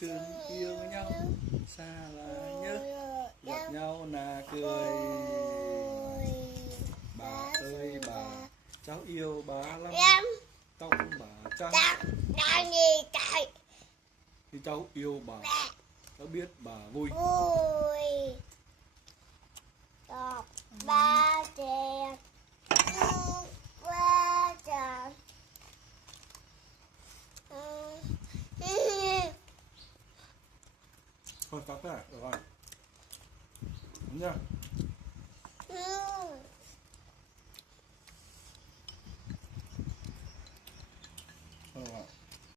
sương yêu nhau, xa là nhớ, gặp nhau là cười. Bà ơi bà, cháu yêu bà lắm, tóc bà trắng. Thì cháu yêu bà, cháu biết bà vui. Ba trẻ ba trẻ Thôi cắt ra, được rồi. Đúng chưa? Được rồi.